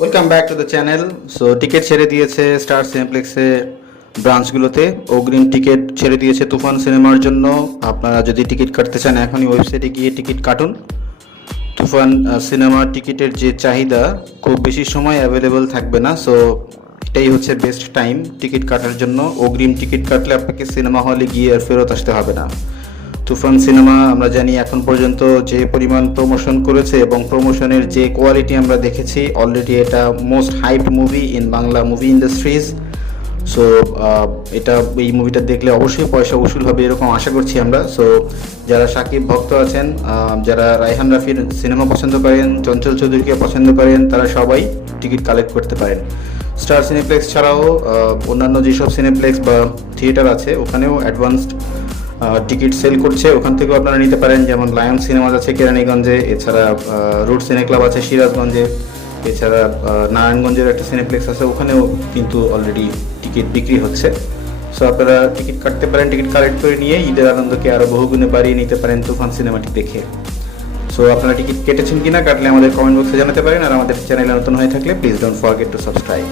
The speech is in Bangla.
Welcome back to the channel so ticket ছেড়ে দিয়েছে স্টার সিনেপ্লেক্সে ব্রাঞ্চগুলোতে অগ্রিম টিকিট ছেড়ে দিয়েছে তুফান সিনেমার জন্য। আপনারা যদি টিকিট কাটতে চান, এখনই ওয়েবসাইটে গিয়ে টিকিট কাটুন। তুফান সিনেমার টিকিটের যে চাহিদা, খুব বেশি সময় অ্যাভেলেবল থাকবে না। সো এটাই হচ্ছে বেস্ট টাইম টিকিট কাটার জন্য। অগ্রিম টিকিট কাটলে আপনাকে সিনেমা হলে গিয়ে আর ফেরত আসতে হবে না। তুফান সিনেমা আমরা জানি এখন পর্যন্ত যে পরিমাণ প্রমোশন করেছে এবং প্রমোশনের যে কোয়ালিটি আমরা দেখেছি অলরেডি এটা most hype movie in Bangla movie industries so এটা, এই মুভিটা দেখলে অবশ্যই পয়সা উসুল হবে এরকম আশা করছি আমরা। সো যারা সাকিব ভক্ত আছেন যারা রায়হান রাফির সিনেমা পছন্দ করেন, চঞ্চল চৌধুরীকে পছন্দ করেন, তারা সবাই টিকিট কালেক্ট করতে পারেন। স্টার সিনেপ্লেক্স ছাড়াও অন্যান্য যেসব সিনেপ্লেক্স বা থিয়েটার আছে, ওখানেও অ্যাডভান্সড টিকিট সেল করছে। ওখান থেকেও আপনারা নিতে পারেন। যেমন লায়ন সিনেমাস আছে কেরানীগঞ্জে, এছাড়া রুট সিনে ক্লাব আছে সিরাজগঞ্জে, এছাড়া নারায়ণগঞ্জের একটা সিনেপ্লেক্স আছে, ওখানেও কিন্তু অলরেডি টিকিট বিক্রি হচ্ছে। সো আপনারা টিকিট কাটতে পারেন, টিকিট কালেক্ট করে নিয়ে ঈদের আনন্দকে আরও বহুগুণে বাড়িয়ে নিতে পারেন তুফান সিনেমাটি দেখে। সো আপনারা টিকিট কেটেছেন কিনা, কাটলে আমাদের কমেন্ট বক্সে জানাতে পারেন, আর আমাদের চ্যানেলে নতুন হয়ে থাকলে please don't forget to subscribe